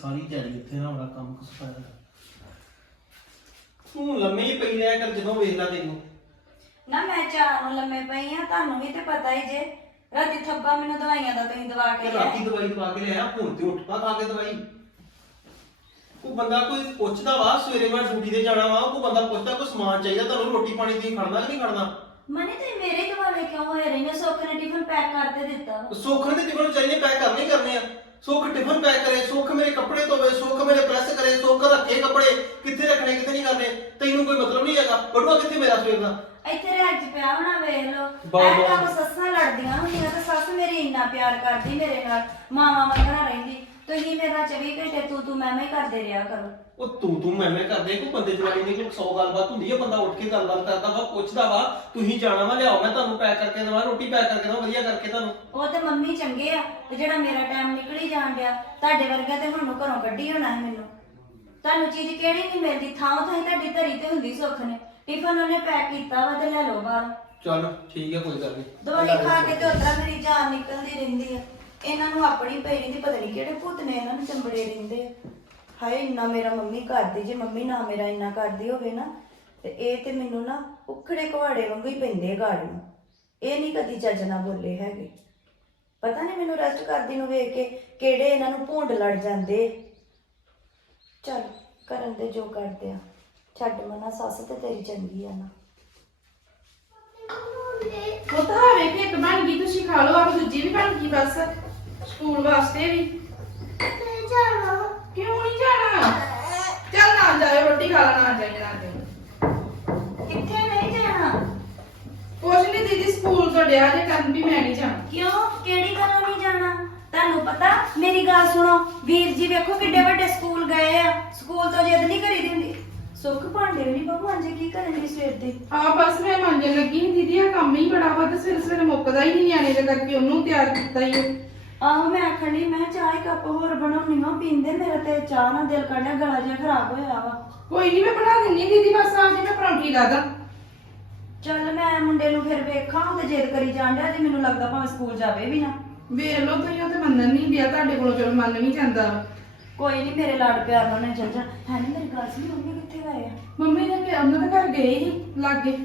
ਸਾਰੀ ਦਿਹਾੜੀ ਇੱਥੇ ਨਾ ਬੜਾ ਕੰਮ ਕੁਸ ਪਾਇਆ ਤੂੰ ਲੰਮੇ ਹੀ ਪਈ ਰਿਹਾ ਕਰ ਜਦੋਂ ਵੇਖਦਾ ਤੈਨੂੰ। ਨਾ ਮੈਂ ਚਾਰ ਨੂੰ ਲੰਮੇ ਪਈ ਆ ਤੁਹਾਨੂੰ ਵੀ ਤੇ ਪਤਾ ਹੀ ਜੇ। ਰਾਤੀ ਥੱਬਾ ਮੈਨੂੰ ਦਵਾਈਆਂ ਦਾ ਤੁਸੀਂ ਦਵਾ ਕੇ ਤੇ ਰਾਤੀ ਲਿਆਏ ਦਵਾਈ ਦਵਾ ਕੇ ਲਿਆ ਹੁਣ ਤੇ ਉੱਠ ਪਾ ਖਾ ਕੇ ਦਵਾਈ। ਕੋਈ ਬੰਦਾ ਕੋਈ ਪੁੱਛਦਾ ਵਾ ਸਵੇਰੇ ਮੈਂ ਡਿਊਟੀ ਤੇ ਜਾਣਾ ਵਾ ਕੋਈ ਬੰਦਾ ਪੁੱਛਦਾ ਕੋਈ ਸਮਾਨ ਚਾਹੀਦਾ ਤੁਹਾਨੂੰ ਰੋਟੀ ਪਾਣੀ ਤੁਸੀਂ ਖੜਨਾ ਕਿ ਨਹੀਂ ਖੜਨਾ? ਮਨੇ ਤੇ ਮੇਰੇ ਦਿਵਾਲੇ ਕਿਉਂ ਹੋਏ ਰਹੇ ਨੇ ਸੁੱਖ ਨੇ ਟਿਫਨ ਪੈਕ ਕਰਕੇ ਦਿੱਤਾ ਵਾ। ਸੁੱਖ ਨੇ ਤੇ ਟਿਫਨ ਚਾਹੀਏ ਪੈਕ ਕਰਨੇ ਹੀ ਕਰਨੇ ਆ। ਸੁੱਖ ਟਿਫਨ ਪੈਕ ਕਰੇ ਸੁੱਖ ਮੇਰੇ ਕੱਪੜੇ ਧੋਵੇ ਸੁੱਖ ਮੇਰੇ ਪ੍ਰੈਸ ਕਰੇ ਸੁੱਖ ਰੱਖੇ ਕੱਪੜੇ ਕਿੱਥੇ ਰੱਖਣੇ ਕਿੱਥੇ ਨਹੀਂ ਕਰਨੇ ਤੈਨੂੰ ਕੋਈ ਮਤਲਬ ਨਹੀਂ ਹੈਗਾ। ਬੜੂਆ ਕਿੱਥੇ ਮੇਰਾ ਸਵੇਰ ਦਾ? ਇੱਥੇ ਰਾਜ ਪਿਆ ਹੋਣਾ ਵੇਖ ਬਾ- ਐ ਕੰਮ ਸੱਸਾਂ ਲੜਦੀਆਂ ਹੁੰਦੀਆਂ ਤੇ ਸੱਸ ਮੇਰੀ ਇੰਨਾ ਪਿਆਰ ਕਰਦੀ ਮੇਰੇ ਨਾਲ ਮਾਵਾਂ ਵਾਂਗਣਾ ਰਹਿੰਦੀ। ਤੁਸੀਂ ਮੇਰੇ ਨਾਲ 24 ਘੰਟੇ ਤੂੰ ਤੂੰ ਮੈਂ ਮੈਂ ਕਰਦੇ ਰਿਹਾ ਕਰੋ। ਉਹ ਤੂੰ ਤੂੰ ਮੈਂ ਮੈਂ ਕਰਦੇ ਕੋਈ ਬੰਦੇ ਜਵਾਨੀ ਦੀ ਕੋਈ 100 ਗੱਲਬਾਤ ਹੁੰਦੀ ਹੈ ਬੰਦਾ ਉੱਠ ਕੇ ਗੱਲਬਾਤ ਕਰਦਾ ਵਾ ਪੁੱਛਦਾ ਵਾ ਤੁਸੀਂ ਜਾਣਾ ਵਾ ਲਿਆਓ ਮੈਂ ਤੁਹਾਨੂੰ ਪੈਕ ਕਰਕੇ ਦੇਵਾਂ ਰੋਟੀ ਪੈਕ ਕਰਕੇ ਦੇਵਾਂ ਵਧੀਆ ਕਰਕੇ ਤੁਹਾਨੂੰ। ਉਹ ਤੇ ਮੰਮੀ ਚੰਗੇ ਆ ਤੇ ਜਿਹੜਾ ਮੇਰਾ ਟਾਈਮ ਨਿਕਲੀ ਜਾਣ ਡਿਆ ਤੁਹਾਡੇ ਵਰਗਾ ਤੇ ਹੁਣ ਨੂੰ ਘਰੋਂ ਕੱਢੀ ਹੋਣਾ ਹੈ ਮੈਨੂੰ। ਤੁਹਾਨੂੰ ਚੀਜ਼ ਕਿਹੜੀ ਨਹੀਂ ਮਿਲਦੀ ਥਾਂ ਥਾਂ ਤੁਹਾਡੀ ਧਰੀ ਤੇ ਹੁੰਦੀ ਸੁੱਖ ਨੇ। ਟਿਫਨ ਉਹਨੇ ਪੈਕ ਕੀਤਾ ਵਾ ਤੇ ਲੈ ਲਓ ਬਾਹਰ। ਚੱਲ ਠੀਕ ਹੈ ਕੋਈ ਗੱਲ ਨਹੀਂ। ਦਵਾਈ ਖਾ ਕੇ ਤੇ ਉਤਰਾ ਮੇਰੀ ਜਾਨ ਨਿਕਲਦੀ ਰਹਿੰਦੀ ਆ। ਇਹਨਾਂ ਨੂੰ ਆਪਣੀ ਪਈ ਰਹਿੰਦੀ ਪਤਾ ਨਹੀਂ ਕਿਹੜੇ ਭੂਤ ਨੇ ਇਹਨਾਂ ਨੂੰ ਚੰਬੜੇ ਰਹਿੰਦੇ ਆ। ਹਾਏ ਇੰਨਾ ਮੇਰਾ ਮੰਮੀ ਕਰਦੀ ਜੇ ਮੰਮੀ ਨਾ ਮੇਰਾ ਇੰਨਾ ਕਰਦੀ ਹੋਵੇ ਨਾ ਤੇ ਇਹ ਤੇ ਮੈਨੂੰ ਨਾ ਉਖੜੇ ਕੁਹਾੜੇ ਵਾਂਗੂ ਹੀ ਪੈਂਦੇ ਗਾੜੀ ਨੂੰ। ਇਹ ਨਹੀਂ ਕਦੀ ਚੱਜ ਨਾਲ ਬੋਲੇ ਹੈਗੇ। ਪਤਾ ਨਹੀਂ ਮੈਨੂੰ ਰੈਸਟ ਕਰਦੀ ਨੂੰ ਵੇਖ ਕੇ ਕਿਹੜੇ ਇਹਨਾਂ ਨੂੰ ਭੂੰਡ ਲੜ ਜਾਂਦੇ। ਚੱਲ ਕਰਨ ਦੇ ਜੋ ਕਰਦੇ ਆ। ਛੱਡ ਮਨਾ ਸੱਸ ਤੇ ਤੇਰੀ ਚੰਗੀ ਆ ਨਾ। ਉਹ ਤਾਂ ਵੇਖ ਇੱਕ ਬਣ ਗਈ ਤੁਸੀਂ ਖਾ ਲਓ ਆਪ ਦੂਜੀ ਵੀ ਬਣ ਗਈ ਬਸ। ਸਕੂਲ ਵਾਸਤੇ ਵੀ। ਕਿਉਂ ਨਹੀਂ ਜਾਣਾ? ਚੱਲ ਨਾ ਜਾਇਓ ਰੋਟੀ ਖਾ ਲਾ ਨਾ ਜਾਈ ਨਾ ਕਿੱਥੇ ਨਹੀਂ ਜਾਣਾ ਕੁਛ ਨਹੀਂ ਦੀਦੀ ਸਕੂਲ ਤੋਂ ਡਿਆ ਜੇ ਕਰਨ ਵੀ ਮੈਂ ਨਹੀਂ ਜਾਣਾ। ਕਿਉਂ? ਕਿਹੜੀ ਗੱਲੋਂ ਨਹੀਂ ਜਾਣਾ? ਤੁਹਾਨੂੰ ਪਤਾ ਮੇਰੀ ਗੱਲ ਸੁਣੋ ਵੀਰ ਜੀ ਵੇਖੋ ਕਿੱਡੇ ਵੱਡੇ ਸਕੂਲ ਗਏ ਆ। ਸਕੂਲ ਤੋਂ ਜਿੱਦ ਨਹੀਂ ਕਰੀ ਦੀ ਹੁੰਦੀ ਸੁੱਖ ਭਾਂਡੇ ਵੀ ਨਹੀਂ ਭਗਵਾਨ ਜੀ ਕੀ ਕਰਨ ਦੀ ਸਵੇਰ ਦੇ? ਹਾਂ ਬਸ ਮੈਂ ਮੰਜਣ ਲੱਗੀ ਸੀ ਦੀਦੀ ਆ ਕੰਮ ਹੀ ਬੜਾ ਵਾ ਤੇ ਸਵੇਰੇ ਸਵੇਰੇ ਮੁੱਕਦਾ ਹੀ ਨਹੀਂ ਨਿਆਣੇ ਦੇ ਕਰਕੇ ਉਹਨੂੰ ਤਿਆਰ ਕੀਤਾ ਹੀ ਆਹੋ ਮੈਂ ਆਖਣ ਡਈ ਮੈਂ ਚਾਹ ਹੀ ਕੱਪ ਹੋਰ ਬਣਾਉਣੀ ਆ ਪੀਂਦੇ ਮੇਰਾ ਤੇ ਚਾਹ ਨਾਲ ਦਿਲ ਕਰਨਾ ਗਲਾ ਜਿਹਾ ਖਰਾਬ ਹੋਇਆ ਵਾ। ਕੋਈ ਨਹੀਂ ਮੈਂ ਬਣਾ ਦਿੰਨੀ ਦੀਦੀ ਬਸ ਆ ਜੀ ਮੈਂ ਪਰੌਂਠੀ ਲਾ ਦਾਂ। ਚੱਲ ਮੈਂ ਮੁੰਡੇ ਨੂੰ ਫਿਰ ਵੇਖਾਂ ਉਹ ਤੇ ਜਿੱਦ ਕਰੀ ਜਾਂਦਾ ਤੇ ਮੈਨੂੰ ਲੱਗਦਾ ਭਾਵੇਂ ਸਕੂਲ ਜਾਵੇ ਵੀ ਨਾ। ਵੇਖ ਲਓ ਤੁਸੀਂ ਉਹ ਤੇ ਮੰਨਣ ਨਹੀਂ ਗਿਆ ਤੁਹਾਡੇ ਕੋਲੋਂ ਚਲੋ ਮੰਨ ਵੀ ਜਾਂਦਾ। ਕੋਈ ਨਹੀਂ ਮੇਰੇ ਲਾਡ ਪਿਆਰ ਨਾਲ ਉਹਨੇ ਚੱਲ ਜਾ। ਹੈ ਨੀ ਮੇਰੀ ਗੱਲ ਸੁਣੀ ਮੰਮੀ ਕਿੱਥੇ ਗਏ ਆ? ਮੰਮੀ ਨੇ ਕਿ ਉਹਨਾਂ ਦੇ ਘਰ ਗਏ ਸੀ ਲਾਗੇ।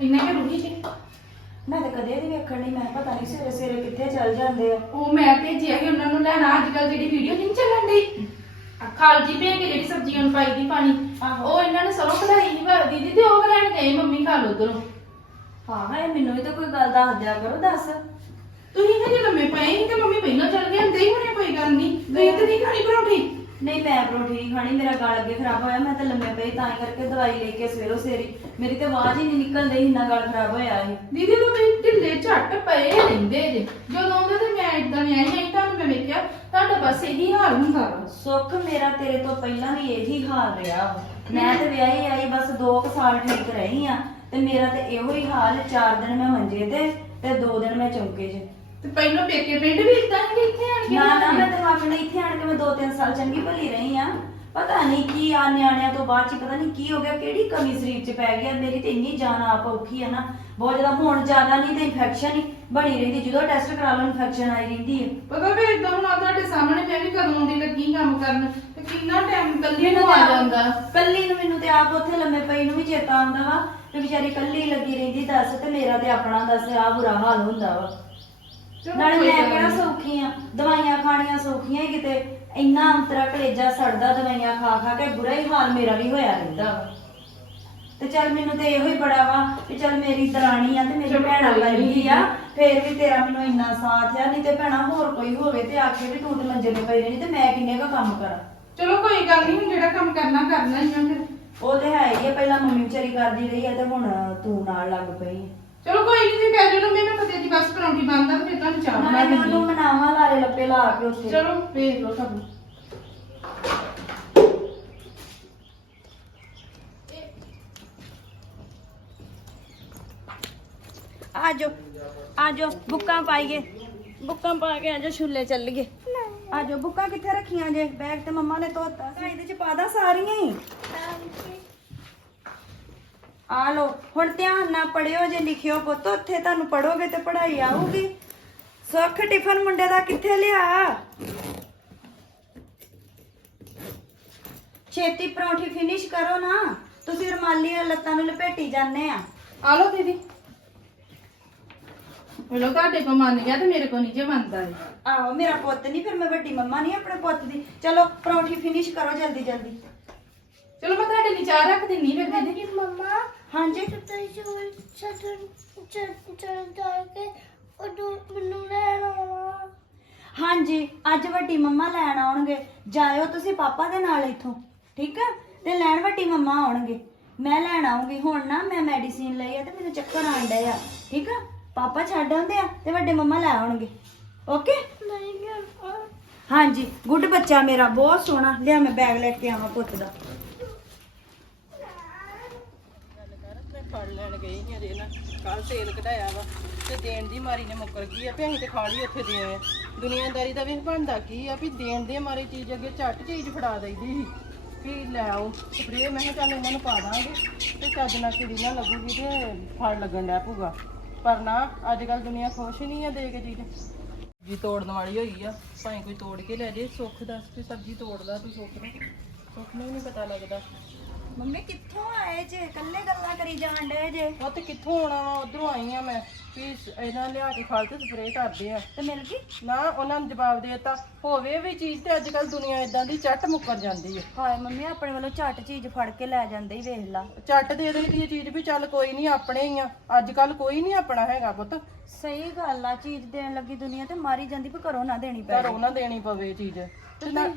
ਇੰਨਾ ਕਿ ਰੁਕੀ ਸੀ। ਮੈਂ ਤਾਂ ਕਦੇ ਨਹੀਂ ਵੇਖਣ ਨਹੀਂ ਮੈਂ ਪਤਾ ਨਹੀਂ ਸਵੇਰੇ ਸਵੇਰੇ ਕਿੱਥੇ ਚੱਲ ਜਾਂਦੇ ਆ। ਉਹ ਮੈਂ ਭੇਜਿਆ ਸੀ ਉਹਨਾਂ ਨੂੰ ਲੈਣਾ ਅੱਜ ਕੱਲ ਜਿਹੜੀ ਵੀਡੀਓ ਨਹੀਂ ਚੱਲਣ ਦੀ ਖਾਲਜੀ ਭੇਜ ਕੇ ਜਿਹੜੀ ਸਬਜ਼ੀਆਂ ਨੂੰ ਪਾਈ ਦੀ ਪਾਣੀ। ਆਹੋ। ਉਹ ਇਹਨਾਂ ਨੇ ਸਰੋਂ ਕਢਾਈ ਨਹੀਂ ਭਰ ਦੀਦੀ ਤੇ ਉਹ ਲੈਣ ਗਏ ਮੰਮੀ ਖਾ ਲੋ ਉਧਰੋਂ। ਹਾਂ ਹਾਂ ਮੈਨੂੰ ਵੀ ਤਾਂ ਕੋਈ ਗੱਲ ਦੱਸ ਦਿਆ ਕਰੋ ਦੱਸ। ਤੁਸੀਂ ਹਜੇ ਲੰਮੇ ਪਏ ਸੀ ਤੇ ਮੰਮੀ ਪਹਿਲਾਂ ਚੱਲ ਗਏ ਹੁੰਦੇ ਹੀ ਹੁਣੇ ਕੋਈ ਗੱਲ ਨਹੀਂ। ਤੁਸੀਂ ਤੇ ਨਹੀਂ ਖਾਣੀ ਪਰੌਂਠੀ? ਨਹੀਂ ਮੈਂ ਪਰੋਠੀ ਨਹੀਂ ਖਾਣੀ ਮੇਰਾ ਗਲ ਅੱਗੇ ਖਰਾਬ ਹੋਇਆ ਮੈਂ ਤਾਂ ਲੰਮੇ ਪਈ ਤਾਂ ਹੀ ਕਰਕੇ ਦਵਾਈ ਲੈ ਕੇ ਸਵੇਰੋ ਸਵੇਰੀ। ਮੇਰੀ ਤੇ ਆਵਾਜ਼ ਹੀ ਨਹੀਂ ਨਿਕਲਦੀ ਇੰਨਾ ਗਲ ਖਰਾਬ ਹੋਇਆ ਸੀ ਦੀਦੀ ਉਹ ਵੀ ਢਿੱਲੇ ਝੱਟ ਪਏ ਰਹਿੰਦੇ ਜੇ। ਜਦੋਂ ਆਉਂਦੇ ਤੇ ਮੈਂ ਇਦਾਂ ਨਹੀਂ ਆਈ ਨਹੀਂ ਤੁਹਾਨੂੰ ਮੈਂ ਵੇਖਿਆ ਤੁਹਾਡਾ ਬਸ ਇਹੀ ਹਾਲ ਹੁੰਦਾ ਵਾ। ਸੁੱਖ ਮੇਰਾ ਤੇਰੇ ਤੋਂ ਪਹਿਲਾਂ ਵੀ ਇਹੀ ਹਾਲ ਰਿਹਾ ਵਾ। ਮੈਂ ਤੇ ਵਿਆਹੀ ਆਈ ਬਸ 2 ਸਾਲ ਠੀਕ ਰਹੀ ਆ। ਤੇ ਮੇਰਾ ਤੇ ਇਹੋ ਹੀ ਹਾਲ 4 ਦਿਨ ਮੈਂ ਮੰਜੇ ਤੇ ਤੇ 2 ਦਿਨ ਮੈਂ ਚੌਂਕੇ 'ਚ। ਤੇ ਪਹਿਲਾਂ ਪੇਕੇ ਪਿੰਡ ਵੀ ਇਦਾਂ ਹੀ ਇੱਥੇ ਆਣ ਕੇ ਨਾ ਨਾ। ਮੈਂ ਤੇ ਆਪਣੇ ਇੱਥੇ ਆਣ ਕੇ ਮੈਂ 2-3 ਸਾਲ ਚੰਗੀ ਭਲੀ ਰਹੀ ਆ। ਪਤਾ ਨਹੀਂ ਕੀ ਆ ਨਿਆਣਿਆਂ ਤੋਂ ਬਾਅਦ ਚ ਪਤਾ ਨਹੀਂ ਕੀ ਹੋ ਗਿਆ ਕਿਹੜੀ ਕਮੀ ਸਰੀਰ 'ਚ ਪੈ ਗਈ ਆ। ਮੇਰੀ ਤੇ ਇੰਨੀ ਜਾਨ ਆਪ ਔਖੀ ਆ ਨਾ। ਬਹੁਤ ਜ਼ਿਆਦਾ ਹੁਣ ਜ਼ਿਆਦਾ ਨਹੀਂ ਤੇ ਇਨਫੈਕਸ਼ਨ ਹੀ ਬਣੀ ਰਹਿੰਦੀ ਜਦੋਂ ਟੈਸਟ ਕਰਾ ਲਓ ਇਨਫੈਕਸ਼ਨ ਆਈ ਰਹਿੰਦੀ ਹੈ ਪਤਾ ਵੀ ਇਦਾਂ ਹੁਣ ਆ ਤੁਹਾਡੇ ਸਾਹਮਣੇ ਮੈਂ ਵੀ ਕਦੋਂ ਦੀ ਲੱਗੀ ਕੰਮ ਕਰਨ। ਤੇ ਕਿੰਨਾ ਟਾਈਮ ਕੱਲੀ ਨੂੰ ਆ ਜਾਂਦਾ? ਕੱਲੀ ਨੂੰ ਮੈਨੂੰ ਤੇ ਆਪ ਉੱਥੇ ਲੰਮੇ ਪਈ ਨੂੰ ਵੀ ਚੇਤਾ ਆਉਂਦਾ ਵਾ। ਤੇ ਵਿਚਾਰੀ ਕੱਲੀ ਲੱਗੀ ਰਹਿੰਦੀ ਦੱਸ ਤੇ ਮੇਰਾ ਤੇ ਆਪਣਾ ਦੱਸ ਆ ਬੁਰਾ ਹਾਲ ਹੁੰਦਾ ਵਾ ਚਲੋ ਨਾਲੇ ਕੋਈ ਮੈਂ ਗੱਲ ਕਿਹੜਾ ਨੀ। ਸੌਖੀ ਆ ਦਵਾਈਆਂ ਖਾਣੀਆਂ ਸੌਖੀਆਂ ਹੀ ਕਿਤੇ ਇੰਨਾ ਅੰਤਰਾ ਕਲੇਜਾ ਸੜਦਾ ਦਵਾਈਆਂ ਖਾ ਖਾ ਕੇ ਬੁਰਾ ਹੀ ਹਾਲ ਮੇਰਾ ਵੀ ਹੋਇਆ ਰਹਿੰਦਾ ਵਾ ਤੇ ਚੱਲ ਮੈਨੂੰ ਤੇ ਇਹੋ ਹੀ ਬੜਾ ਵਾ ਕਿ ਚੱਲ ਮੇਰੀ ਦਰਾਣੀ ਆ ਤੇ ਮੇਰੀ ਚਲੋ ਭੈਣਾਂ ਕੋਈ ਨੀ। ਲੱਗੀ ਆ ਫੇਰ ਵੀ ਤੇਰਾ ਮੈਨੂੰ ਇੰਨਾ ਸਾਥ ਆ ਨਹੀਂ ਤੇ ਭੈਣਾ ਹੋਰ ਕੋਈ ਹੋਵੇ ਤੇ ਆਖੇ ਵੀ ਤੂੰ ਤੇ ਮੰਜੇ ਤੇ ਪਈ ਰਹਿਣੀ ਤੇ ਮੈਂ ਕਿੰਨੇ ਕੁ ਕੰਮ ਕਰਾਂ ਚਲੋ ਕੋਈ ਗੱਲ ਨਹੀਂ ਹੁਣ ਜਿਹੜਾ ਕੰਮ ਕਰਨਾ ਕਰਨਾ ਹੀ ਆ ਫਿਰ ਉਹ ਤੇ ਹੈ ਹੀ ਆ ਪਹਿਲਾਂ ਮੰਮੀ ਵਿਚਾਰੀ ਕਰਦੀ ਰਹੀ ਆ ਤੇ ਹੁਣ ਤੂੰ ਨਾਲ ਲੱਗ ਪਈ। ਚਲੋ ਕੋਈ ਨਹੀਂ ਜੀ ਕਹਿ ਦਿਓ ਮੈਂ ਫਤਿਹ ਦੀ ਬਸ ਪਰੌਂਠੀ ਬੰਦਾ ਫਿਰ ਤੁਹਾਨੂੰ ਚਾਹ ਬਣਾ ਮੈਂ ਉਹਨੂੰ ਮਨਾਵਾਂ ਲਾਰੇ ਲੱਪੇ ਲਾ ਕੇ ਉੱਥੇ। ਚਲੋ ਵੇਖ ਲਓ ਸਭ ਆਜੋ ਆਜੋ ਬੁੱਕਾਂ ਪਾਈਏ। ਬੁੱਕਾਂ ਪਾ ਕੇ ਆਜੋ ਛੁੱਲੇ ਚੱਲੀਏ। ਆਜੋ ਬੁੱਕਾਂ ਕਿੱਥੇ ਰੱਖੀਆਂ ਜੇ? ਬੈਗ ਤੇ ਮੰਮਾ ਨੇ ਧੋਤਾ ਇਹਦੇ ਚ ਪਾਦਾ ਸਾਰੀਆਂ ਹੀ। ਆ ਲੋ ਹੁਣ ਧਿਆਨ ਨਾਲ ਪੜਿਓ ਜੇ ਲਿਖਿਓ ਪੁੱਤ ਉੱਥੇ ਤੁਹਾਨੂੰ ਪੜੋਗੇ ਤੇ ਪੜ੍ਹਾਈ ਆਊਗੀ। ਸੁੱਖ ਟਿਫਨ ਮੁੰਡੇ ਦਾ ਕਿੱਥੇ ਲਿਆ? ਛੇਤੀ ਪਰੌਂਠੀ ਫਿਨਿਸ਼ ਕਰੋ ਨਾ। ਤੁਸੀਂ ਰੁਮਾਲੀ ਨਾਲ ਲੱਤਾਂ ਨੂੰ ਲਪੇਟੀ ਜਾਂਦੇ ਆ। ਆ ਲਓ ਦੀਦੀ। ਮਿਲੋ ਤੁਹਾਡੇ ਕੋ ਮੰਨ ਗਿਆ ਤੇ ਮੇਰੇ ਕੋ ਨਹੀਂ ਜੇ ਮੰਨਦਾ ਆਹੋ ਮੇਰਾ ਪੁੱਤ ਨਹੀਂ ਫਿਰ ਮੈਂ ਵੱਡੀ ਮੰਮਾ ਨਹੀਂ ਆਪਣੇ ਪੁੱਤ ਦੀ। ਚਲੋ ਪਰੌਂਠੀ ਫਿਨਿਸ਼ ਕਰੋ ਜਲਦੀ ਜਲਦੀ ਚਲੋ ਮੈਂ ਤੁਹਾਡੇ ਲਈ ਚਾਹ ਰੱਖ ਦਿੰਨੀ ਫਿਰ ਦੀਦੀ। ਮਮਾ। ਹਾਂਜੀ। ਤੇ ਜੋ ਛੱਡਣ ਛੱਡ ਛੱਡ ਜਾ ਕੇ ਉਹ ਮੈਨੂੰ ਲੈਣ ਆਉਣਾ। ਹਾਂਜੀ ਅੱਜ ਵੱਡੀ ਮੰਮਾ ਲੈਣ ਆਉਣਗੇ। ਜਾਇਓ ਤੁਸੀਂ ਪਾਪਾ ਦੇ ਨਾਲ ਇੱਥੋਂ ਠੀਕ ਆ? ਤੇ ਲੈਣ ਵੱਡੀ ਮੰਮਾ ਆਉਣਗੇ। ਮੈਂ ਲੈਣ ਆਉਂਗੀ ਹੁਣ ਨਾ ਮੈਂ ਮੈਡੀਸਿਨ ਲਈ ਆ ਤੇ ਮੈਨੂੰ ਚੱਕਰ ਆਣ ਡਿਆ ਆ ਠੀਕ ਆ? ਪਾਪਾ ਛੱਡ ਆਉਂਦੇ ਆ ਤੇ ਵੱਡੇ ਮੰਮਾ ਲੈ ਆਉਣਗੇ। ਓਕੇ? ਨਹੀਂ ਹਾਂਜੀ ਗੁੱਡ ਬੱਚਾ ਮੇਰਾ ਬਹੁਤ ਸੋਹਣਾ। ਲਿਆ ਮੈਂ ਬੈਗ ਲੈ ਕੇ ਆਵਾਂ ਪੁੱਤ ਦਾ ਮੈਂ ਫੜ ਲੈਣ ਗਈ ਸੀ ਅਜੇ ਨਾ ਕੱਲ ਤੇਲ ਕਢਾਇਆ ਵਾ, ਤੇ ਦੇਣ ਦੀ ਮਾਰੀ ਨੇ ਮੁੱਕਰ ਗਈ ਆ, ਵੀ ਅਸੀਂ ਤੇ ਖਾ ਉੱਥੇ ਦੇ ਆਏ ਆ। ਦੁਨੀਆਦਾਰੀ ਦਾ ਵੇਖ ਬਣਦਾ ਕੀ ਆ, ਵੀ ਦੇਣ ਦੇ ਮਾਰੇ ਚੀਜ਼ ਅੱਗੇ ਝੱਟ ਚੀਜ਼ ਫੜਾ ਦਈਦੀ ਸੀ। ਵੀ ਲੈ ਆਓ ਸਪਰੇ ਮੈਂ ਕਿਹਾ ਚੱਲ ਇਹਨਾਂ ਨੂੰ ਪਾ ਦਾਂਗੇ, ਤੇ ਚੱਜ ਨਾਲ ਕੁੜੀ ਨਾ ਲੱਗੂਗੀ ਤੇ ਫੜ ਲੱਗਣ ਡੈ ਪਊਗਾ। ਪਰ ਨਾ ਅੱਜ ਕੱਲ ਦੁਨੀਆ ਖੁਸ਼ ਨਹੀਂ ਆ ਦੇ ਕੇ ਚੀਜ਼। ਜੀ ਤੋੜਨ ਵਾਲੀ ਹੋਈ ਆ, ਭਾਵੇਂ ਕੋਈ ਤੋੜ ਕੇ ਲੈ ਜੇ, ਸੁੱਖ ਦੱਸ ਵੀ ਸਬਜ਼ੀ ਤੋੜਦਾ ਤੂੰ ਸੁੱਖ ਨੂੰ। ਸੁੱਖ ਨੂੰ ਨਹੀਂ ਪਤਾ ਲੱਗਦਾ। ਮੰਮੀ ਕਿੱਥੋਂ ਆਏ ਜੇ? ਇਕੱਲੇ ਗੱਲਾਂ ਕਰੀ ਜਾਣ ਡਏ ਜੇ। ਉਹ ਤੇ ਕਿੱਥੋਂ ਆਉਣਾ? ਵਾ ਉਧਰੋਂ ਆਈ ਆ ਮੈਂ। ਵੀ ਇਹਨਾਂ ਲਿਆ ਕੇ ਖਲ ਤੇ ਸਪਰੇਅ ਕਰਦੇ ਆ। ਤੇ ਮਿਲ ਗਈ? ਨਾ ਉਹਨਾਂ ਨੂੰ ਜਵਾਬ ਦਿੱਤਾ। ਹੋਵੇ ਵੀ ਚੀਜ਼ ਤੇ ਅੱਜ ਕੱਲ ਦੁਨੀਆ ਇਦਾਂ ਦੀ ਚੱਟ ਮੁੱਕਰ ਜਾਂਦੀ ਹੈ ਹਾਏ ਮੰਮੀ ਆਪਣੇ ਵੱਲੋਂ ਝੱਟ ਚੀਜ਼ ਫੜ ਕੇ ਲੈ ਜਾਂਦੇ ਹੀ ਵੇਖ ਲਾ। ਚੱਟ ਦੇ ਦੇਈਦੀ ਚੀਜ਼ ਵੀ ਚੱਲ ਕੋਈ ਨਹੀਂ ਆਪਣੇ ਹੀ ਆ। ਅੱਜ ਕੱਲ ਕੋਈ ਨਹੀਂ ਆਪਣਾ ਹੈਗਾ ਪੁੱਤ। ਸਹੀ ਗੱਲ ਆ ਚੀਜ਼ ਦੇਣ ਲੱਗੀ ਦੁਨੀਆ ਤੇ ਮਾਰੀ ਜਾਂਦੀ ਪਰ ਘਰੋਂ ਨਾ ਦੇਣੀ ਪੈ ਘਰੋਂ ਨਾ ਦੇਣੀ ਪਵੇ ਚੀਜ਼। ਤੇ ਨਾ-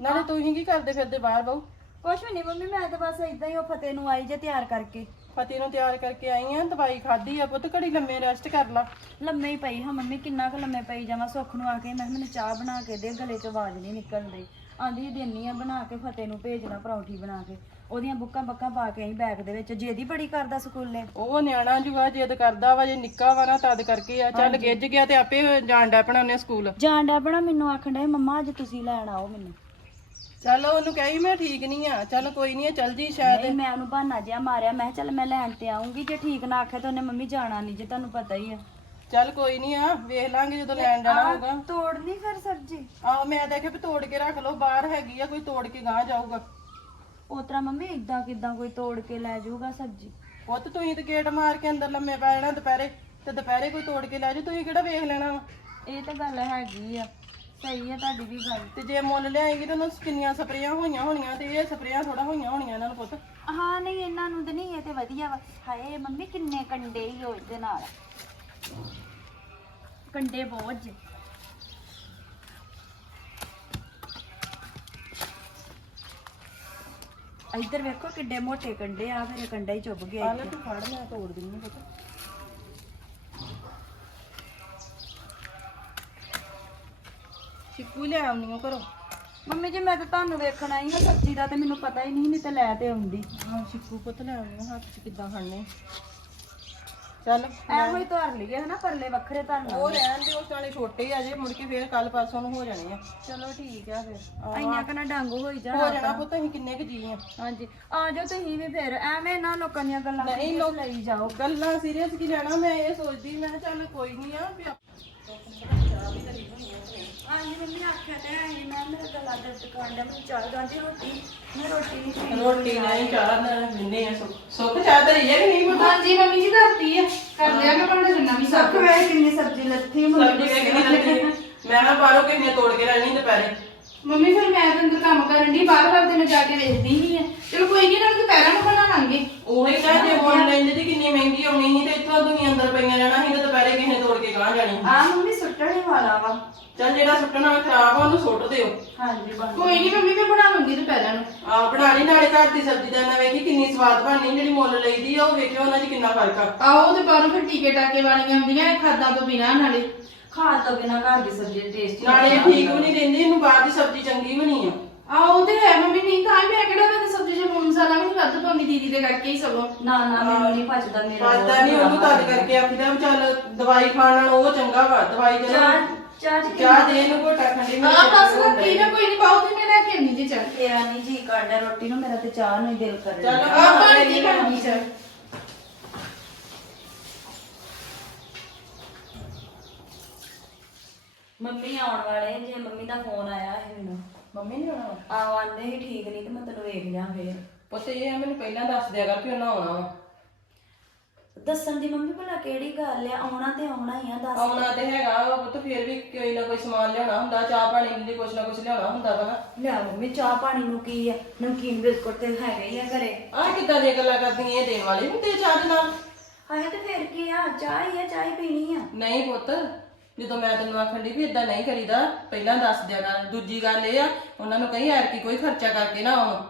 ਨਾਲੇ ਤੁਸੀਂ ਕੀ ਕਰਦੇ ਫਿਰਦੇ ਬਾਹਰ ਬਹੁ? ਕੁਛ ਵੀ ਨਹੀਂ ਮੰਮੀ ਮੈਂ ਤਾਂ ਬਸ ਇਦਾਂ ਹੀ ਉਹ ਫਤਿਹ ਨੂੰ ਆਈ ਜੇ ਤਿਆਰ ਕਰਕੇ। ਫਤਿਹ ਨੂੰ ਤਿਆਰ ਕਰਕੇ ਆਈ ਆ ਦਵਾਈ ਖਾਧੀ ਆ ਪੁੱਤ ਘੜੀ ਲੰਮੇ ਰੈਸਟ ਕਰ ਲਾ। ਲੰਮੇ ਹੀ ਪਈ ਹਾਂ ਮੰਮੀ ਕਿੰਨਾ ਕੁ ਲੰਮੇ ਪਈ ਜਾਵਾਂ ਸੁੱਖ ਨੂੰ ਆ ਕੇ ਮੈਂ ਕਿਹਾ ਮੈਨੂੰ ਚਾਹ ਬਣਾ ਕੇ ਦੇ ਗਲੇ 'ਚ ਆਵਾਜ਼ ਨਹੀਂ ਨਿਕਲਦੀ ਆਂਦੀ ਦੇਣੀ ਆ ਬਣਾ ਕੇ ਫਤਿਹ ਨੂੰ ਭੇਜਣਾ ਪਰੌਂਠੀ ਬਣਾ ਕੇ। ਉਹਦੀਆਂ ਬੁੱਕਾਂ ਬੱਕਾਂ ਪਾ ਕੇ ਆਈ ਬੈਗ ਦੇ ਵਿੱਚ ਜਿਹਦੀ ਬੜੀ ਕਰਦਾ ਸਕੂਲੇ। ਉਹ ਨਿਆਣਾ ਜੂਆ ਜਿੱਦ ਕਰਦਾ ਵਾ ਜੇ ਨਿੱਕਾ ਵਾ ਨਾ ਤਦ ਕਰਕੇ ਆ ਚੱਲ ਗਿੱਜ ਗਿਆ ਤੇ ਆਪੇ ਜਾਣ ਡੈ ਪਣਾ ਸਕੂਲ। ਜਾਣ ਡਿਆ ਬਣਾ ਮੈਨੂੰ ਆਖਣ ਡਿਆ ਮੰਮਾ ਅੱਜ ਤੁਸੀਂ ਲੈਣ ਆਓ ਮੈਨੂੰ। ਚੱਲ ਉਹਨੂੰ ਕਹੀ ਮੈਂ ਠੀਕ ਨਹੀਂ ਆ ਚੱਲ ਕੋਈ ਨਹੀਂ ਚੱਲ ਜੀ ਸ਼ਾਇਦ। ਨਹੀਂ ਮੈਂ ਉਹਨੂੰ ਬਹਾਨਾ ਜਿਹਾ ਮਾਰਿਆ ਮੈਂ ਕਿਹਾ ਚੱਲ ਮੈਂ ਲੈਣ ਤੇ ਆਉਂਗੀ ਜੇ ਠੀਕ ਨਾ ਆਖੇ ਤਾਂ ਉਹਨੇ ਮੰਮੀ ਜਾਣਾ ਨਹੀਂ ਜੇ ਤੁਹਾਨੂੰ ਪਤਾ ਹੀ ਆ। ਚੱਲ ਕੋਈ ਨਹੀਂ ਆ ਵੇਖ ਲਾਂਗੇ ਜਦੋਂ ਲੈਣ ਜਾਣਾ ਹੋਊਗਾ। ਤੋੜਨੀ ਫਿਰ ਸਬਜ਼ੀ? ਆਹ ਮੈਂ ਦੇਖਿਆ ਵੀ ਤੋੜ ਕੇ ਰੱਖ ਲਓ ਬਾਹਰ ਹੈਗੀ ਆ ਕੋਈ ਤੋੜ ਕੇ ਗਾਂ ਜਾਊਗਾ। ਉਤਰਾ ਮੰਮੀ ਇਦਾਂ ਕਿਦਾਂ ਕੋਈ ਤੋੜ ਕੇ ਲੈ ਜਾਊਗਾ ਸਬਜ਼ੀ? ਪੁੱਤ ਤੁਸੀਂ ਤੇ ਗੇਟ ਮਾਰ ਕੇ ਅੰਦਰ ਲੰਮੇ ਪੈ ਜਾਣਾ ਦੁਪਹਿਰੇ ਤੇ ਦੁਪਹਿਰੇ ਕੋਈ ਤੋੜ ਕੇ ਲੈ ਜਾਓ ਤੁਸੀਂ ਕਿਹੜਾ ਵੇਖ ਲੈਣਾ ਵਾ? ਇਹ ਤਾਂ ਗੱਲ ਹੈਗੀ ਆ। ਸਹੀ ਆ ਤੁਹਾਡੀ ਵੀ ਗੱਲ। ਤੇ ਜੇ ਮੁੱਲ ਲਿਆਏਗੀ ਤਾਂ ਉਹਨਾਂ 'ਚ ਕਿੰਨੀਆਂ ਸਪਰੇਆਂ ਹੋਈਆਂ ਹੋਣੀਆਂ ਤੇ ਇਹ ਸਪਰੇਆਂ ਥੋੜਾ ਹੋਈਆਂ ਹੋਣੀਆਂ ਇਹਨਾਂ ਨੂੰ ਪੁੱਤ। ਹਾਂ ਨਹੀਂ ਇਹਨਾਂ ਨੂੰ ਤਾਂ ਨਹੀਂ ਇਹ ਤੇ ਵਧੀਆ ਵਾ। ਹਾਏ ਮੰਮੀ ਕਿੰਨੇ ਕੰਡੇ ਹੀ ਹੋ ਇਹਦੇ ਨਾਲ। ਕੰਡੇ ਬਹੁਤ ਜੇ ਇੱਧਰ ਵੇਖੋ ਕਿੱਡੇ ਮੋਟੇ ਕੰਡੇ ਆ ਮੇਰੇ ਕੰਡਾ ਹੀ ਚੁੱਭ ਗਿਆ ਆ ਲੈ ਤੂੰ ਫੜ ਮੈਂ ਤੋੜ ਦਿੰਨੀ ਪੁੱਤ। ਚਿੱਕੂ ਲੈ ਆਉਣੀ ਉਹ ਘਰੋਂ। ਮੰਮੀ ਜੀ ਮੈਂ ਤਾਂ ਤੁਹਾਨੂੰ ਵੇਖਣ ਆਈ ਹਾਂ ਸਬਜ਼ੀ ਦਾ ਤੇ ਮੈਨੂੰ ਪਤਾ ਹੀ ਨਹੀਂ ਨਹੀਂ ਤੇ ਲੈ ਤੇ ਆਉਂਦੀ। ਹਾਂ ਚਿੱਕੂ ਪੁੱਤ ਲੈ ਆਉਣੀ ਹੱਥ 'ਚ ਕਿੱਦਾਂ ਖਾਣੇ ਚੱਲ ਐਵੇਂ ਹੀ ਧਰ ਲਈਏ ਹਨਾ ਪਰਲੇ ਵੱਖਰੇ ਧਰਨਾ ਉਹ ਰਹਿਣ ਦੇ ਉਸ ਨਾਲੇ ਛੋਟੇ ਆ ਜੇ ਮੁੜ ਕੇ ਫੇਰ ਕੱਲ ਪਰਸੋਂ ਨੂੰ ਹੋ ਜਾਣੇ ਆ। ਚਲੋ ਠੀਕ ਆ ਫਿਰ। ਆਈਆਂ ਕਨਾ ਡਾਂਗੋ ਹੋਈ ਜਾ ਹੋ ਜਾਣਾ ਪੁੱਤ ਅਸੀਂ ਕਿੰਨੇ ਕੁ ਜੀ ਆ। ਹਾਂਜੀ ਆ ਜਾਓ ਤੁਸੀਂ ਵੀ ਫਿਰ ਐਵੇਂ ਨਾ ਲੋਕਾਂ ਦੀਆਂ ਗੱਲਾਂ ਨਹੀਂ ਲੋਕ ਲਈ ਜਾਓ। ਗੱਲਾਂ ਸੀਰੀਅਸ ਕੀ ਲੈਣਾ ਮੈਂ ਇਹ ਸੋਚਦੀ ਮੈਂ ਚੱਲ ਕੋਈ ਨਹੀਂ ਆ ਵੀ ਆਖਿਆ ਤੇ ਹੈ ਨਹੀਂ ਮੈਂ ਮੇਰਾ ਗਲਾ ਦਰਦ ਕਰਨ ਡਿਆ ਮੈਨੂੰ ਚਾਹ ਗਾਂਦੀ ਰੋਟੀ ਮੈਂ ਰੋਟੀ ਨਹੀਂ ਖਾਣੀ ਰੋਟੀ ਨਹੀਂ ਚਾਹ ਨਾ ਮਿੰਨੇ ਆ ਸੁੱਖ ਸੁੱਖ ਚਾਹ ਧਰੀ ਹੈ ਕਿ ਨਹੀਂ ਪੁੱਤ? ਹਾਂਜੀ ਮੰਮੀ ਜੀ ਕਰਤੀ ਹੈ ਕਰ ਲਿਆ ਮੈਂ ਬਣਾ ਦਿੰਨਾ ਵੀ ਸਭ ਸੱਕ ਵੇ ਕਿੰਨੀ ਸਬਜ਼ੀ ਲੱਥੀ ਸਬਜ਼ੀ ਵੇ ਕਿੰਨੀ ਲੱਗੀ ਮੈਂ ਨਾ ਬਾਹਰੋਂ ਕਿੰਨੇ ਤੋੜ ਕੇ ਲੈਣੀ ਦੁਪਹਿਰੇ। ਮੰਮੀ ਫਿਰ ਮੈਂ ਤਾਂ ਅੰਦਰ ਕੰਮ ਕਰਨ ਦੀ ਬਾਹਰ ਬਾਹਰ ਤੇ ਮੈਂ ਜਾ ਕੇ ਵੇਖਦੀ ਹੀ ਆ। ਚਲੋ ਕੋਈ ਨਹੀਂ ਨਾਲ ਦੁਪਹਿਰਾਂ ਨੂੰ ਲਾਂਗੇ ਉਹੀ ਤਾਂ ਜੇ ਹੁਣ ਲੈਂਦੇ ਦੀ ਕਿੰਨੀ ਮਹਿੰਗੀ ਆਉਣੀ ਸੀ ਤੇ ਇੱਥੋਂ ਦੁਨੀਆ ਅੰਦਰ ਪਈਆਂ ਜਾਣਾ ਸੀ ਤੇ ਦੁਪਹਿਰੇ ਕਿਸੇ ਨੇ ਤੋੜ ਕੇ ਗਾਂ ਜਾਣੀ। ਆ ਮੰਮੀ ਸੁੱਟਣੇ ਵਾਲਾ ਵਾ। ਚੱਲ ਜਿਹੜਾ ਸੁੱਟਣਾ ਖਰਾਬ ਆ ਉਹਨੂੰ ਸੁੱਟ ਦਿਓ। ਹਾਂਜੀ ਬਣ ਕੋਈ ਨਹੀਂ ਮੰਮੀ ਮੈਂ ਬਣਾ ਲੂੰਗੀ ਦੁਪਹਿਰਾਂ ਨੂੰ। ਆ ਬਣਾ ਲਈ ਨਾਲੇ ਘਰ ਦੀ ਸਬਜ਼ੀ ਦਾ ਨਾ ਵੇਖੀ ਕਿੰਨੀ ਸਵਾਦ ਬਣਨੀ ਜਿਹੜੀ ਮੁੱਲ ਲਈਦੀ ਆ ਉਹ ਵੇਖਿਓ ਉਹਨਾਂ 'ਚ ਕਿੰਨਾ ਫ਼ਰਕ ਆ। ਆਓ ਤੇ ਬਾਹਰੋਂ ਫਿਰ ਟੀਕੇ ਟਾਕੇ ਵਾਲੀਆਂ ਹੁੰਦੀਆਂ ਇਹ ਖਾਦਾਂ ਤੋਂ ਬਿਨਾ ਨਾਲੇ। ਤੋਂ ਬਿਨਾ ਘਰ ਦੀ ਸਬਜ਼ੀ ਟੇਸਟੀ ਨਾਲੇ ਇਹ ਠੀਕ ਵੀ ਨਹੀਂ ਰਹਿੰਦੀ ਇਹਨੂੰ ਬਾਹਰ ਦੀ ਸਬਜ਼ੀ ਚੰਗੀ ਵੀ ਨਹੀਂ ਆ। ਆਓ ਤੇ ਹੈ ਮੰਮੀ ਨਹੀਂ ਤਾਂ ਹੀ ਮੈਂ ਕਿਹੜਾ ਮੈਂ ਤਾਂ ਸਬਜ਼ੀ ਚ ਲੂਣ ਮਸਾਲਾ ਵੀ ਨਹੀਂ ਵੱਧ ਪਾਉਂਦੀ ਦੀਦੀ ਦੇ ਕਰਕੇ ਹੀ ਸਗੋਂ। ਨਾ ਨਾ ਮੈਨੂੰ ਨਹੀਂ ਪਚਦਾ ਮੇਰਾ ਫਾਇਦਾ ਨਹੀਂ ਉਹਨੂੰ ਤਦ ਕਰਕੇ ਆਖੀਦਾ ਵੀ ਚੱਲ ਦਵਾਈ ਖਾਣ ਨਾਲ ਉਹ ਚੰਗਾ ਵਾ ਦਵਾਈ ਚਾਹ ਚਲੋ ਚਾਹ ਚ ਚਾਹ ਦੇ ਇਹਨੂੰ ਘੋਟਾ ਖੰਡੀ ਆ ਬਸ ਰੱਖੀ ਮੈਂ ਕੋਈ ਨਹੀਂ ਪਾਉ ਤੇ ਮੈਂ ਲੈ ਕੇ ਆਉਂਦੀ ਜੀ ਚੱਲ। ਤੇਰਾ ਨਹੀਂ ਜੀ ਕਰਦਾ ਰੋਟੀ ਨੂੰ ਮੇਰਾ ਤੇ ਚਾਹ ਨੂੰ ਹੀ ਦਿਲ ਕਰ ਰਿਹਾ ਚੱਲ ਆ ਪਾਣੀ ਦੀ ਬਣ ਗਈ ਚੱਲ। ਮੰਮੀ ਆਉਣ ਵਾਲੇ ਜੇ ਮੰਮੀ ਦਾ ਫੋਨ ਆਇਆ ਹੈ ਮੈਨੂੰ। ਮੰਮੀ ਨੇ ਆਉਣਾ? ਵਾ। ਆਹ ਆਂਦੇ ਹੀ ਠੀਕ ਨਹੀਂ ਤੇ ਮੈਂ ਤੈਨੂੰ ਵੇਖ ਲਿਆ ਫੇਰ। ਪੁੱਤ ਇਹ ਆ ਮੈਨੂੰ ਪਹਿਲਾਂ ਦੱਸ ਦਿਆ ਕਰ ਕਿ ਉਹਨਾਂ ਆਉਣਾ ਵਾ। ਦੱਸਣ ਦੀ ਮੰਮੀ ਭਲਾ ਕਿਹੜੀ ਗੱਲ ਆ ਆਉਣਾ ਤੇ ਆਉਣਾ ਹੀ ਆ ਦੱਸ। ਆਉਣਾ ਤੇ ਹੈਗਾ ਵਾ ਪੁੱਤ ਫਿਰ ਵੀ ਕੋਈ ਨਾ ਕੋਈ ਸਮਾਨ ਲਿਆਉਣਾ ਹੁੰਦਾ ਚਾਹ ਪਾਣੀ ਲਈ ਕੁਛ ਨਾ ਕੁਛ ਲਿਆਉਣਾ ਹੁੰਦਾ ਵਾ ਨਾ। ਲਿਆ ਮੰਮੀ ਚਾਹ ਪਾਣੀ ਨੂੰ ਕੀ ਆ? ਨਮਕੀਨ ਬਿਸਕੁਟ ਤੇ ਹੈਗੇ ਹੀ ਆ ਘਰੇ। ਆਹ ਕਿੱਦਾਂ ਦੀਆਂ ਗੱਲਾਂ ਕਰਦੀਆਂ ਇਹ ਦੇਣ ਵਾਲੇ ਹੁੰਦੇ ਚਾਹ ਦੇ ਨਾਲ? ਹਾਏ ਤੇ ਫੇਰ ਕੀ ਆ ਚਾਹ ਹੀ ਆ ਚਾਹ ਹੀ ਪੀਣੀ ਆ। ਨਹੀਂ ਪੁੱਤ ਜਦੋਂ ਮੈਂ ਤੈਨੂੰ ਆਖਣ ਦੀ ਵੀ ਇਦਾਂ ਨਹੀਂ ਕਰੀਦਾ ਪਹਿਲਾਂ ਦੱਸ ਦਿਆ ਕਰ। ਦੂਜੀ ਗੱਲ ਇਹ ਆ ਉਹਨਾਂ ਨੂੰ ਕਹੀਂ ਐਰ ਕੀ ਕੋਈ ਖਰਚਾ ਕਰਕੇ ਨਾ ਆਉਣ।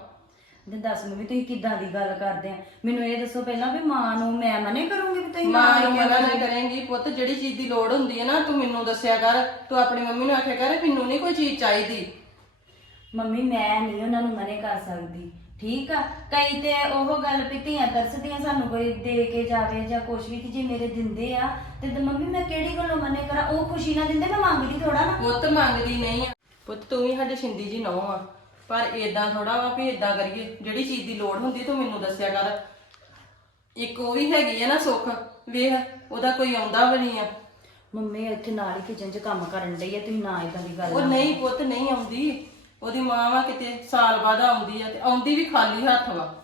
ਤੇ ਦੱਸ ਮੰਮੀ ਤੁਸੀਂ ਕਿੱਦਾਂ ਦੀ ਗੱਲ ਕਰਦੇ ਆ? ਮੈਨੂੰ ਇਹ ਦੱਸੋ ਪਹਿਲਾਂ ਵੀ ਮਾਂ ਨੂੰ ਮੈਂ ਮਨੇ ਕਰੂੰਗੀ ਵੀ ਤੁਸੀਂ ਮਾਂ ਨੂੰ ਮਨਾ ਨਾ ਕਰੇਂਗੀ। ਪੁੱਤ ਜਿਹੜੀ ਚੀਜ਼ ਦੀ ਲੋੜ ਹੁੰਦੀ ਹੈ ਨਾ ਤੂੰ ਮੈਨੂੰ ਦੱਸਿਆ ਕਰ। ਤੂੰ ਆਪਣੀ ਮੰਮੀ ਨੂੰ ਆਖਿਆ ਕਰ ਮੈਨੂੰ ਨਹੀਂ ਕੋਈ ਚੀਜ਼ ਚਾਹੀਦੀ। ਮੰਮੀ ਮੈਂ ਨਹੀਂ ਉਹਨਾਂ ਨੂੰ ਮਨੇ ਕਰ ਸਕਦੀ। ਠੀਕ ਆ? ਕਈ ਤੇ ਉਹ ਗੱਲ ਵੀ ਧੀਆਂ ਤਰਸਦੀਆਂ ਸਾਨੂੰ ਕੋਈ ਦੇ ਕੇ ਜਾਵੇ ਜਾਂ ਕੁਛ ਵੀ ਕਿ ਜੇ ਮੇਰੇ ਦਿੰਦੇ ਆ ਤੇ ਤੇ ਮੰਮੀ ਮੈਂ ਕਿਹੜੀ ਗੱਲੋਂ ਮਨੇ ਕਰਾਂ? ਉਹ ਖੁਸ਼ੀ ਨਾਲ ਦਿੰਦੇ ਮੈਂ ਮੰਗਦੀ ਥੋੜਾ ਨਾ। ਪੁੱਤ ਮੰਗਦੀ ਨਹੀਂ ਆ। ਪੁੱਤ ਤੂੰ ਵੀ ਸਾਡੇ ਸ਼ਿੰਦੀ ਜੀ ਨਹੁੰ ਆ। ਪਰ ਏਦਾਂ ਥੋੜਾ ਵਾ ਵੀ ਏਦਾਂ ਕਰੀਏ। ਜਿਹੜੀ ਚੀਜ਼ ਦੀ ਲੋੜ ਹੁੰਦੀ ਤੂੰ ਮੈਨੂੰ ਦੱਸਿਆ ਕਰ। ਇੱਕ ਉਹ ਵੀ ਹੈਗੀ ਆ ਨਾ ਸੁੱਖ। ਵੇਖ ਉਹਦਾ ਕੋਈ ਆਉਂਦਾ ਵੀ ਨਹੀਂ ਆ। ਮੰਮੀ ਇੱਥੇ ਨਾਲ ਹੀ ਕਿਚਨ 'ਚ ਕੰਮ ਕਰਨ ਡਈ ਆ ਤੁਸੀਂ ਨਾ ਇਦਾਂ ਦੀ ਗੱਲ ਉਹ ਨਹੀਂ ਪੁੱਤ ਨਹੀਂ ਆਉਂਦੀ। ਉਹਦੀ ਮਾਂ ਵਾ ਕਿਤੇ ਸਾਲ ਬਾਅਦ ਆਉਂਦੀ ਆ ਤੇ ਆਉਂਦੀ ਵੀ ਖਾਲੀ ਹੱਥ ਵਾ।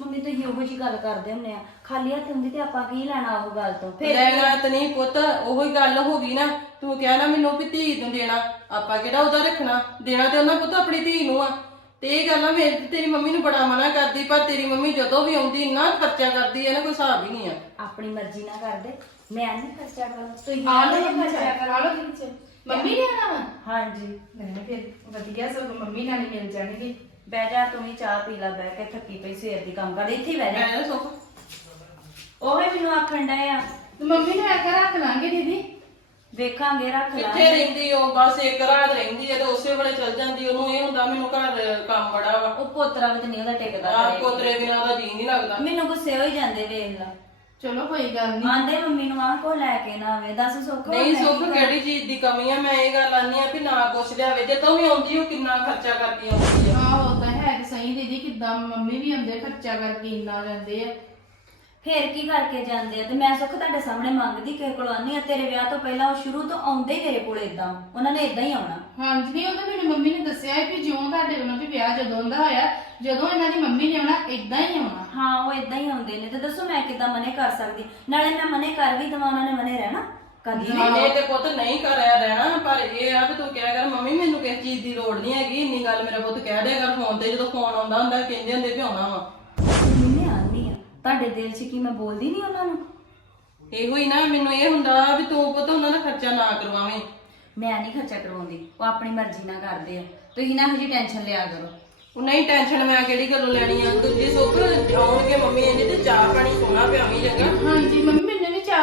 ਮੰਮੀ ਤੁਸੀਂ ਉਹੋ ਜੀ ਗੱਲ ਕਰਦੇ ਹੁੰਦੇ ਆ। ਖਾਲੀ ਹੱਥ ਹੁੰਦੀ ਤੇ ਆਪਾਂ ਕੀ ਲੈਣਾ ਉਹ ਗੱਲ ਤੋਂ? ਫਿਰ ਲੈਣਾ ਤੇ ਨਹੀਂ ਪੁੱਤ ਉਹੀ ਗੱਲ ਹੋ ਗਈ ਨਾ। ਤੂੰ ਕਿਹਾ ਨਾ ਮੈਨੂੰ ਵੀ ਧੀ ਨੂੰ ਦੇਣਾ। ਆਪਾਂ ਕਿਹੜਾ ਉਹਦਾ ਰੱਖਣਾ? ਦੇਣਾ ਤੇ ਉਹਨਾਂ ਪੁੱਤ ਆਪਣੀ ਧੀ ਨੂੰ ਆ। ਤੇ ਇਹ ਗੱਲ ਆ ਮੇਰੀ ਤੇਰੀ ਮੰਮੀ ਨੂੰ ਬੜਾ ਮਨਾ ਕਰਦੀ ਪਰ ਤੇਰੀ ਮੰਮੀ ਜਦੋਂ ਵੀ ਆਉਂਦੀ ਇੰਨਾ ਖਰਚਾ ਕਰਦੀ ਹੈ ਨਾ ਕੋਈ ਹਿਸਾਬ ਹੀ ਨਹੀਂ ਆ। ਆਪਣੀ ਮਰਜ਼ੀ ਨਾਲ ਕਰਦੇ। ਮੈਂ ਨਹੀਂ ਖਰਚਾ ਕਰਨਾ ਤੁਸੀਂ ਆ ਲਓ ਖਰਚਾ ਆ ਲਓ ਜੀ ਮੰਮੀ ਨੇ ਆਣਾ ਵਾ? ਹਾਂਜੀ ਨਹੀਂ ਫਿਰ ਵਧੀਆ ਸਭ ਮੰਮੀ ਨਾਲ ਹੀ ਮਿਲ ਜਾਣਗੇ। ਬਹਿ ਜਾ ਤੂੰ ਵੀ ਚਾਹ ਪੀ ਲੈ ਬਹਿ ਕੇ ਥੱਕੀ ਪਈ ਸਵੇਰ ਦੀ ਕੰਮ ਕਰ। ਇੱਥੇ ਹੀ ਬਹਿ ਜਾ। ਮੈਂ ਸੁੱਖ ਉਹ ਵੀ ਮੈਨੂੰ ਆਖਣ ਡਏ ਆ। ਤੇ ਮੰਮੀ ਨੂੰ ਐ ਰੱਖ ਲਾਂਗੇ ਦੀਦੀ। ਵੇਖਾਂਗੇ ਰੱਖ ਕਿੱਥੇ ਲਾਂਗੇ ਰਹਿੰਦੀ ਉਹ? ਬਸ ਇੱਕ ਰਾਤ ਰਹਿੰਦੀ ਹੈ ਤੇ ਉਸੇ ਵੇਲੇ ਚਲ ਜਾਂਦੀ। ਉਹਨੂੰ ਇਹ ਹੁੰਦਾ ਮੈਨੂੰ ਘਰ ਕੰਮ ਬੜਾ ਵਾ। ਉਹ ਪੋਤਰਾ ਵੀ ਤੇ ਨਹੀਂ ਉਹਦਾ ਟਿਕਦਾ ਆ ਘਰੇ। ਪੋਤਰੇ ਬਿਨਾਂ ਜੀ ਨਹੀਂ ਲੱਗਦਾ। ਮੈਨੂੰ ਗੁੱਸੇ ਹੋਈ ਜਾਂਦੇ ਵੇਖ ਲਾ। ਚਲੋ ਕੋਈ ਗੱਲ ਨਹੀਂ ਆਂਦੇ ਮੰਮੀ ਨੂੰ ਆਹ ਕੋ ਲੈ ਕੇ ਨਾ ਆਵੇ ਦੱਸ ਸੁੱਖ ਨਹੀਂ ਮੈਂ ਸੁੱਖ ਕੀ ਕਰਾਂ? ਕਿਹੜੀ ਚੀਜ਼ ਦੀ ਕਮੀ ਆ? ਮੈਂ ਇਹ ਗੱਲ ਆਨੀ ਆ ਵੀ ਨਾ ਕੁਛ ਲਿਆਵੇ। ਜੇ ਤੂੰ ਵੀ ਆਉਂਦੀ ਉਹ ਕਿੰਨਾ ਖਰਚਾ ਕਰਕੇ ਆਉਂਦੀ ਆ? ਹਾਂ ਉਹ ਤਾਂ ਹੈ ਕਿ ਸਹੀ ਦੀਦੀ ਕਿੱਦਾਂ ਮੰਮੀ ਵੀ ਆਉਂਦੇ ਖਰਚਾ ਕਰਕੇ ਇੰਨਾ ਜਾਂਦੇ ਆ। ਫੇਰ ਕੀ ਕਰਕੇ ਜਾਂਦੇ ਆ? ਤੇ ਮੈਂ ਸੁੱਖ ਤੁਹਾਡੇ ਸਾਹਮਣੇ ਮੰਗਦੀ ਕਿਸੇ ਕੋਲੋਂ ਆਨੀ ਆ ਤੇਰੇ ਵਿਆਹ ਤੋਂ ਪਹਿਲਾਂ ਉਹ ਸ਼ੁਰੂ ਤੋਂ ਆਉਂਦੇ ਹੀ ਮੇਰੇ ਕੋਲ ਇਦਾਂ ਉਹਨਾਂ ਨੇ ਇਦਾਂ ਹੀ ਆਉਣਾ। ਹਾਂਜੀ ਨਹੀਂ ਉਹ ਤਾਂ ਮੇਰੀ ਮੰਮੀ ਨੇ ਦੱਸਿਆ ਹੈ ਕਿ ਜਿਉਂ ਤੁਹਾਡੇ ਵੱਲੋਂ ਵੀ ਵਿਆਹ ਜਦੋਂ ਦਾ ਹੋਇਆ ਜਦੋਂ ਇਹਨਾਂ ਦੀ ਮੰਮੀ ਨੇ ਆਉਣਾ ਇਦਾਂ ਹੀ ਆਉਣਾ। ਹਾਂ ਉਹ ਇਦਾਂ ਹੀ ਆਉਂਦੇ ਨੇ। ਤੇ ਦੱਸੋ ਮੈਂ ਕਿੱਦਾਂ ਮਨੇ ਕਰ ਸਕਦੀ? ਨਾਲੇ ਮੈਂ ਮਨੇ ਕਰ ਵੀ ਦਵਾਂ ਉਹਨਾਂ ਨੇ ਮਨੇ ਰਹਿਣਾ? ਕਦੀ ਵੀ। ਮਨੇ ਤੇ ਪੁੱਤ ਨਹੀਂ ਕਰਿਆ ਰਹਿਣਾ ਪਰ ਇਹ ਆ ਵੀ ਤੂੰ ਕਿਹਾ ਕਰ ਮੰਮੀ ਮੈਨੂੰ ਕਿਸੇ ਚੀਜ਼ ਦੀ ਲੋੜ ਨਹੀਂ ਹੈਗੀ। ਇੰਨੀ ਗੱਲ ਮੇਰਾ ਪੁੱਤ ਕਹਿ ਦਿਆ ਕਰ ਫੋਨ ਤੇ ਜਦੋਂ ਫੋਨ ਆਉਂਦਾ ਹੁੰਦਾ ਕਹਿੰਦੇ ਹੁੰਦੇ ਵੀ ਆਉਣਾ ਵਾ। ਤੁਹਾਡੇ ਦਿਲ 'ਚ ਕੀ ਮੈਂ ਬੋਲਦੀ ਨਹੀਂ ਉਹਨਾਂ ਨੂੰ? ਇਹੋ ਹੀ ਨਾ ਮੈਨੂੰ ਇਹ ਹੁੰਦਾ ਵੀ ਤੂੰ ਪੁੱਤ ਉਹਨਾਂ ਦਾ ਖਰਚਾ ਨਾ ਕਰਵਾਵੇਂ। ਮੈਂ ਨਹੀਂ ਖਰਚਾ ਕਰਵਾਉਂਦੀ ਉਹ ਆਪਣੀ ਮਰਜ਼ੀ ਨਾਲ ਕਰਦੇ ਆ। ਤੁਸੀਂ ਨਾ ਇਹੋ ਜਿਹੀ ਟੈਨਸ਼ਨ ਲਿਆ ਕਰੋ। ਉਹ ਨਹੀਂ ਟੈਨਸ਼ਨ ਮੈਂ ਕਿਹੜੀ ਗੱਲੋਂ ਲੈਣੀ ਆ? ਦੂਜੀ ਸੁੱਖ ਆਉਣਗੇ ਮੰਮੀ ਇਹਨੇ ਤੇ ਚਾਹ ਪਾਣੀ ਸੋਨਾ ਪਿਆਵੀਂ ਜੱਗਾ ਹਾਂਜੀ ਮੰਮੀ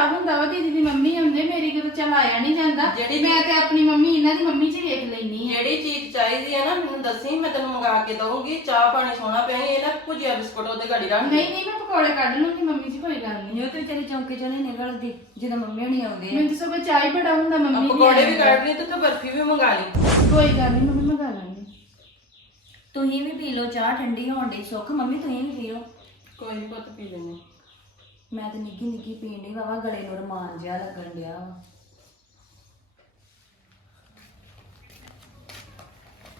ਚਾਹ ਹੁੰਦਾ ਵਾ ਦੀਦੀ ਦੀ ਮੰਮੀ ਆਉਂਦੇ ਮੇਰੀ ਕਿਤੇ ਚੱਲ ਆਇਆ ਨਹੀਂ ਜਾਂਦਾ। ਜਿਹੜੀ ਮੈਂ ਤੇ ਆਪਣੀ ਮੰਮੀ ਇਹਨਾਂ ਦੀ ਮੰਮੀ 'ਚ ਹੀ ਵੇਖ ਲੈਣੀ ਆ ਜਿਹੜੀ ਚੀਜ਼ ਚਾਹੀਦੀ ਹੈ ਨਾ ਮੈਨੂੰ ਦੱਸੀ ਮੈਂ ਤੈਨੂੰ ਮੰਗਾ ਕੇ ਦਊਂਗੀ। ਚਾਹ ਪਾਣੀ ਸੋਨਾ ਪਿਆਵੀਂ ਇਹ ਨਾ ਭੁਜਿਆ ਬਿਸਕੁਟ ਉਹਦੇ ਗਾੜੀ ਰੱਖ। ਨਹੀਂ ਨਹੀਂ ਮੈਂ ਪਕੌੜੇ ਕੱਢ ਲੂੰਗੀ ਮੰਮੀ 'ਚ ਕੋਈ ਗੱਲ ਨਹੀਂ। ਇਹ ਤੇ ਤੇਰੀ ਚੌਂਕੇ ਚੋਂ ਨਹੀਂ ਨਿਕਲਦੀ ਜਦੋਂ ਮੰਮੀ ਹੁਣੀ ਆਉਂਦੇ ਆ। ਮੈਨੂੰ ਤਾਂ ਸਗੋਂ ਚਾਹ ਹੀ ਬੜਾ ਹੁੰਦਾ ਮੰਮੀ ਦੀ ਪਕੌੜੇ ਵੀ ਕੱਢ ਲਈ ਤੇ ਤੂੰ ਬਰਫੀ ਵੀ ਮੰਗਾ ਲਈ। ਕੋਈ ਗੱਲ ਨਹੀਂ ਮੰਮੀ ਮੰਗਾ ਲਾਂਗੇ। ਤੁਸੀਂ ਵੀ ਪੀ ਲਓ ਚਾਹ ਠੰਡੀ ਹੋਣ ਦੀ ਸੁੱਖ। ਮੰਮੀ ਤੁਸੀਂ ਵੀ ਪੀਓ। ਕੋਈ ਨਹੀਂ ਪੁੱਤ ਪੀ ਲੈਣੇ ਮੈਂ ਤਾਂ ਨਿੱਕੀ ਨਿੱਕੀ ਪੀਣ ਦੀ ਵਾਵਾ ਗਲੇ ਨੂੰ ਰਮਾਨ ਜਿਹਾ ਲੱਗਣ ਡਿਆ ਵਾ।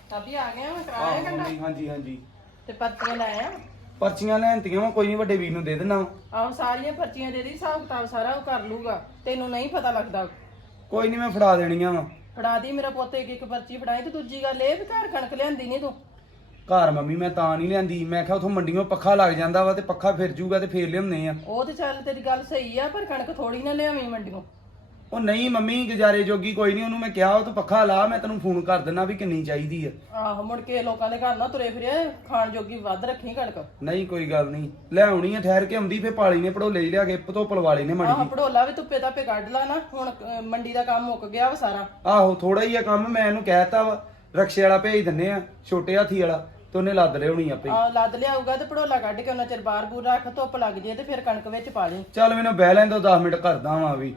ਤਾਬੀ ਆ ਗਿਆ ਮੈਂ ਕਰਾਇਆ ਆਹੋ ਕੰਡਾ? ਮੰਮੀ, ਹਾਂਜੀ ਹਾਂਜੀ। ਤੇ ਪਰਚੀਆਂ ਲੈ ਆ? ਪਰਚੀਆਂ ਲੈਣਤੀਆਂ ਵਾ ਕੋਈ ਨਹੀਂ ਵੱਡੇ ਵੀਰ ਨੂੰ ਦੇ ਦੇਣਾ ਆਹ ਸਾਰੀਆਂ ਪਰਚੀਆਂ ਦੇ ਦੀ ਹਿਸਾਬ ਕਿਤਾਬ ਸਾਰਾ ਉਹ ਕਰ ਲੂਗਾ। ਤੈਨੂੰ ਨਹੀਂ ਪਤਾ ਲੱਗਦਾ। ਕੋਈ ਨਹੀਂ ਮੈਂ ਫੜਾ ਦੇਣੀਆਂ ਵਾ। ਫੜਾ ਦੀ ਮੇਰਾ ਪੁੱਤ ਇੱਕ ਇੱਕ ਪਰਚੀ ਫੜਾਈ ਤੇ ਦੂਜੀ ਗੱਲ ਇਹ ਵੀ ਘਰ ਕਣਕ ਲਿਆਂਦੀ ਨਹੀਂ ਤੂੰ। ਘਰ ਮੰਮੀ ਮੈਂ ਤਾਂ ਨਹੀਂ ਲਿਆਂਦੀ। ਮੈਂ ਕਿਹਾ ਉਥੋਂ ਮੰਡੀੋਂ ਪੱਖਾ ਲੱਗ ਜਾਂਦਾ ਵਾ ਤੇ ਪੱਖਾ ਫਿਰ ਜੂਗਾ ਤੇ ਫੇਰ ਲਿਆਉਂਦੇ ਆ। ਉਹ ਤੇ ਚੱਲ ਤੇਰੀ ਗੱਲ ਸਹੀ ਆ ਪਰ ਕਣਕ ਥੋੜੀ ਨਾ ਲਿਆਵੀਂ ਮੰਡੀੋਂ ਉਹ ਨਹੀਂ ਮੰਮੀ ਗੁਜ਼ਾਰੇ ਜੋਗੀ ਕੋਈ ਨਹੀਂ ਉਹਨੂੰ ਮੈਂ ਕਿਹਾ ਉਹ ਤੂੰ ਪੱਖਾ ਲਾ ਮੈਂ ਤੈਨੂੰ ਫੋਨ ਕਰ ਦਿੰਦਾ ਵੀ ਕਿੰਨੀ ਚਾਹੀਦੀ ਆ। ਆਹੋ ਮੁੜ ਕੇ ਲੋਕਾਂ ਦੇ ਘਰ ਨਾ ਤੁਰੇ ਫਿਰਿਆ ਖਾਣ ਜੋਗੀ ਵੱਧ ਰੱਖੀ ਕਣਕ। ਨਹੀਂ ਕੋਈ ਗੱਲ ਨਹੀਂ। ਲੈ ਆਉਣੀ ਆ ਠਹਿਰ ਕੇ ਆਉਂਦੀ ਫੇ ਪਾਲੀ ਨੇ ਪੜੋਲੇ ਲਿਆ ਕੇ ਧੋਪਲ ਵਾਲੇ ਨੇ ਆਹ ਮੜੀ ਪੜੋਲਾ ਵੀ ਧੁੱਪੇ ਤਾਪੇ ਕੱਢ ਲਾ ਨਾ ਹੁਣ ਅਹ, ਮੰਡੀ ਦਾ ਕੰਮ ਮੁੱਕ ਗਿਆ ਵਾ ਸਾਰਾ। ਆਹੋ ਥੋੜਾ ਹੀ ਆ ਕੰਮ ਮੈਂ ਇਹਨੂੰ ਕਹਿਤਾ ਵਾ। ਰਕਸ਼ੇ ਵਾਲਾ ਭੇਜ ਦਿੰਨੇ ਆ ਛੋਟੇ ਹਾਥੀ ਵਾਲਾ ਤੇ ਉਹਨੇ ਲੱਦ ਲਿਆਉਣੀ ਆਪੇ ਹੀ। ਆ ਲੱਦ ਲਿਆਊਗਾ ਤੇ ਪੜੋਲਾ ਕੱਢ ਕੇ ਉਹਨਾਂ ਚਿਰ ਬਾਹਰ ਬੂਰ ਰੱਖ ਧੁੱਪ ਲੱਗ ਜੇ ਤੇ ਫਿਰ ਕਣਕ ਵਿੱਚ ਪਾ ਲਈ ਚੱਲ ਮੈਨੂੰ ਬਹਿ ਲੈਣ ਦੋ 10 ਮਿੰਟ ਕਰਦਾ ਵਾਂ ਵੀ